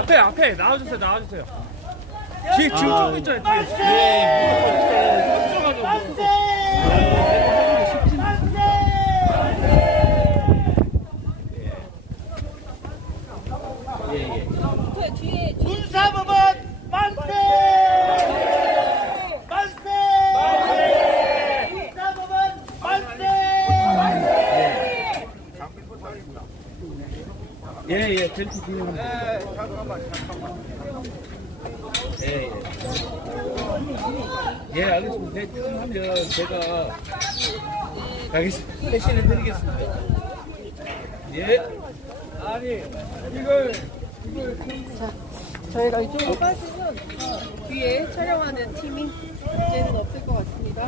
앞에 나와주세요. 뒤에 지금 쭉 있잖아요. 군사법원 만세! 만세! 군사법원 만세! 예, 젤티 진행합니다. 예, 알겠습니다. 대충하면 제가 알겠습니다. 대신해 드리겠습니다. 예. 아니, 이걸 저희가 이쪽으로 빠지면 뒤에 촬영하는 팀이 이제는 없을 것 같습니다.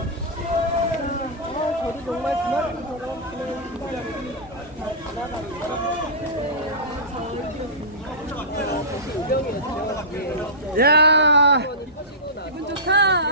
저도 정말 그만큼처럼 그냥 사람들이 다 지나갑니다. 다시 우병이었죠. 야. 기분 좋다.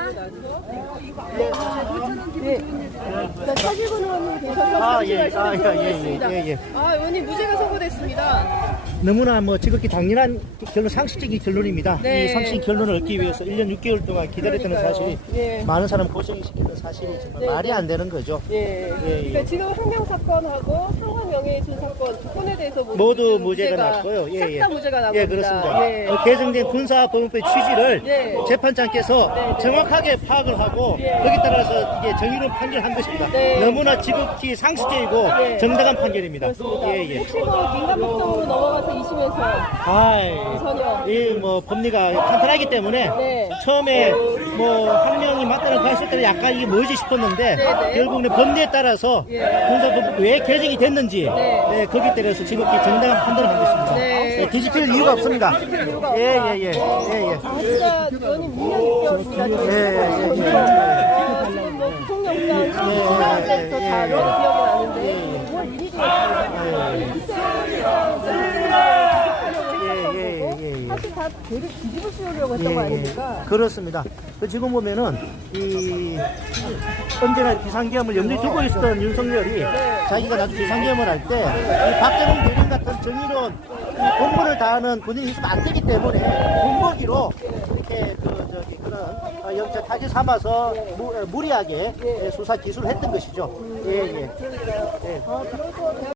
차기근 의원님 계셔서 잠시 말씀드리겠습니다. 의원님 무죄가 선고됐습니다. 너무나 지극히 당연한 결론, 상식적인 결론입니다. 네. 이 상식 결론을 얻기 위해서 1년 6개월 동안 기다렸다는 그러니까요. 사실이 예. 많은 사람 고생시키는 사실이 정말 네, 말이 네. 안 되는 거죠. 예. 그러니까 지금 항명 사건하고 상환 명예훼손 사건 두 건에 대해서 모두 무죄가 났고요. 싹 다 무죄가 나옵니다. 예, 그렇습니다. 예. 개정된 군사법원의 취지를 예. 재판장께서 네, 네. 정확하게 파악을 하고 예. 거기에 따라서 이게 정의로운 판결한 것입니다. 네. 너무나 지극히 상식적이고 예. 정당한 판결입니다. 그렇습니다. 예, 예. 혹시 민간 법정으로 넘어가서 2심에서 아이, 전혀 이 법리가 탄탄하기 때문에 네. 처음에 한 명이 맞다는 가했을 때는 약간 이게 뭐지 싶었는데 네, 네. 결국은 법리에 따라서 예. 군사법 왜 개정이 됐는지 네. 거기에 따라서 지극히 정당한 판단을 한 것입니다. 네. 뒤집힐 이유가 없습니다. 뒤집힐 이유가 예, 없다. 예, 예. 진짜 의원님 2년 6개월입니다. 구속영장 신청할 때부터 다 저는 기억이 나는데 9월 1일이었습니다. 사실 다 죄를 뒤집어 씌우려고 했던 거 아닙니까? 그렇습니다. 지금 보면은 언제나 비상계엄을 염두에 두고 있었던 윤석열이 자기가 나중에 비상계엄을 할 때 박정훈 대령 같은 정의로운 공무를 다하는 군인이 있으면 안 되기 때문에 군복이로 이렇게 그런 영장 타지 삼아서 무리하게 수사 기술을 했던 것이죠. 예, 예.